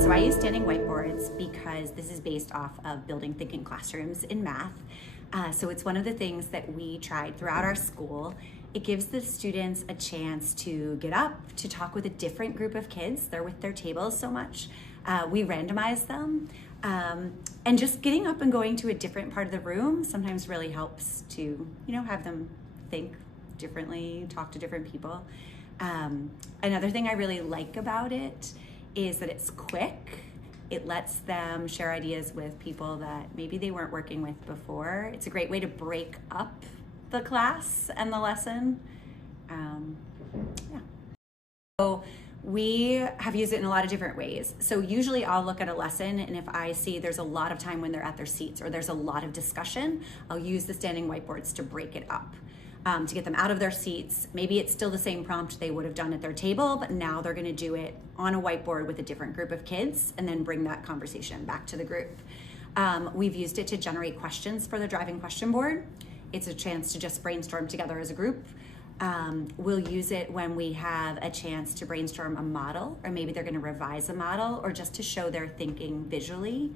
So I use Standing Whiteboards because this is based off of building thinking classrooms in math. So it's one of the things that we tried throughout our school. It gives the students a chance to get up, to talk with a different group of kids. They're with their tables so much. We randomize them. And just getting up and going to a different part of the room sometimes really helps to, have them think differently, talk to different people. Another thing I really like about it is that it's quick. It lets them share ideas with people that maybe they weren't working with before. It's a great way to break up the class and the lesson. So we have used it in a lot of different ways. So usually I'll look at a lesson, and if I see there's a lot of time when they're at their seats or there's a lot of discussion, I'll use the standing whiteboards to break it up. To get them out of their seats. Maybe it's still the same prompt they would have done at their table, but now they're gonna do it on a whiteboard with a different group of kids and then bring that conversation back to the group. We've used it to generate questions for the driving question board. It's a chance to just brainstorm together as a group. We'll use it when we have a chance to brainstorm a model, or maybe they're gonna revise a model, or just to show their thinking visually.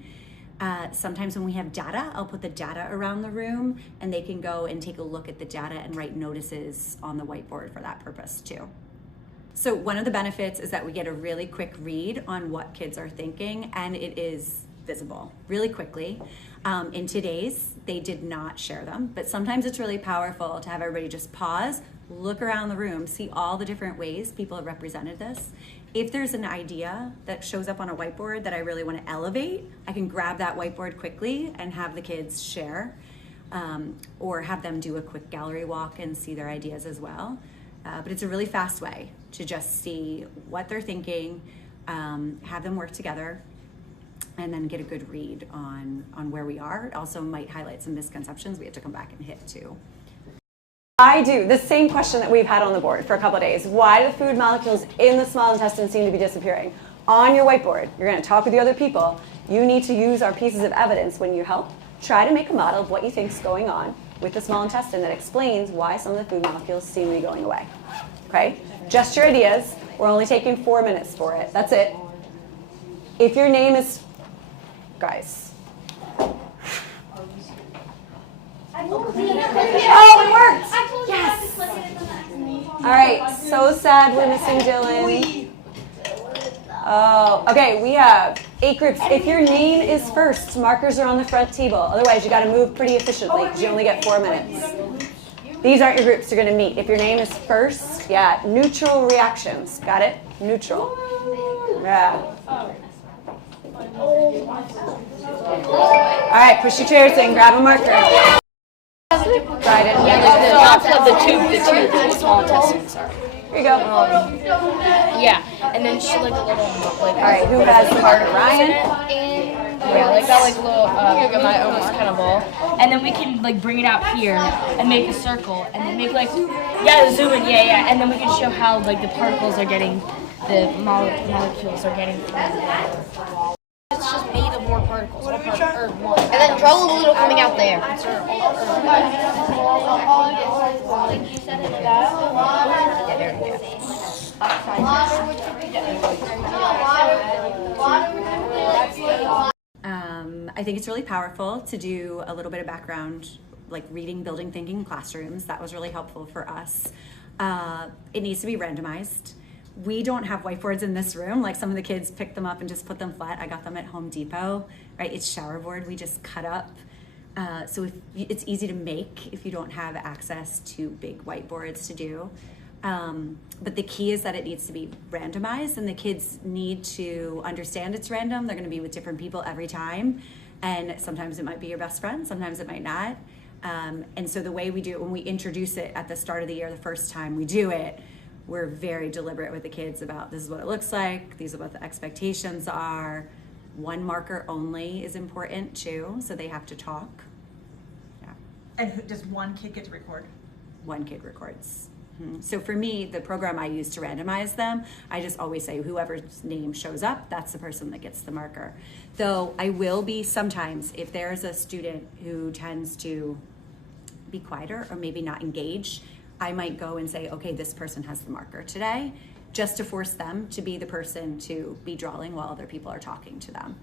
Sometimes when we have data, I'll put the data around the room and they can go and take a look at the data and write notices on the whiteboard for that purpose too. So one of the benefits is that we get a really quick read on what kids are thinking, and it is visible really quickly. In today's, they did not share them, but sometimes it's really powerful to have everybody just pause, look around the room, see all the different ways people have represented this. If there's an idea that shows up on a whiteboard that I really want to elevate, I can grab that whiteboard quickly and have the kids share, or have them do a quick gallery walk and see their ideas as well. But it's a really fast way to just see what they're thinking, have them work together, and then get a good read on where we are. It also might highlight some misconceptions we have to come back and hit too. I do. The same question that we've had on the board for a couple of days. Why do the food molecules in the small intestine seem to be disappearing? On your whiteboard, you're going to talk with the other people. You need to use our pieces of evidence when you help. Try to make a model of what you think is going on with the small intestine that explains why some of the food molecules seem to be going away. Okay? Just your ideas. We're only taking 4 minutes for it. That's it. If your name is... Guys. Oh, it worked! Yes! All right, so sad we're missing Dylan. Oh, okay, we have 8 groups. If your name is first, markers are on the front table. Otherwise, you got to move pretty efficiently because you only get 4 minutes. These aren't your groups you're going to meet. If your name is first, yeah, neutral reactions. Got it? Neutral. Yeah. All right, push your chairs in, grab a marker. Right in. Yeah, the small intestines are. Here you go. Yeah, and then she like a little all right, who has Carter? Ryan? Yeah, like that like little my almost kind of ball. And then we can like bring it out here and make a circle and then make like zoom in, and then we can show how like the particles are getting the molecules are getting it's just made of more particles. And then draw a little coming out there. I think it's really powerful to do a little bit of background, like reading, building, thinking in classrooms. That was really helpful for us. It needs to be randomized. We don't have whiteboards in this room. Like some of the kids pick them up and just put them flat. I got them at Home Depot, right? It's shower board we just cut up. So it's easy to make if you don't have access to big whiteboards to do. But the key is that it needs to be randomized, and the kids need to understand it's random. They're gonna be with different people every time. And sometimes it might be your best friend, sometimes it might not. And so the way we do it, when we introduce it at the start of the year, the first time we do it, we're very deliberate with the kids about this is what it looks like, these are what the expectations are. One marker only is important too, so they have to talk. Yeah. And does one kid get to record? One kid records. Mm-hmm. So for me, the program I use to randomize them, I just always say whoever's name shows up, that's the person that gets the marker. Though I will be sometimes, if there's a student who tends to be quieter or maybe not engage, I might go and say, okay, this person has the marker today. just to force them to be the person to be drawing while other people are talking to them.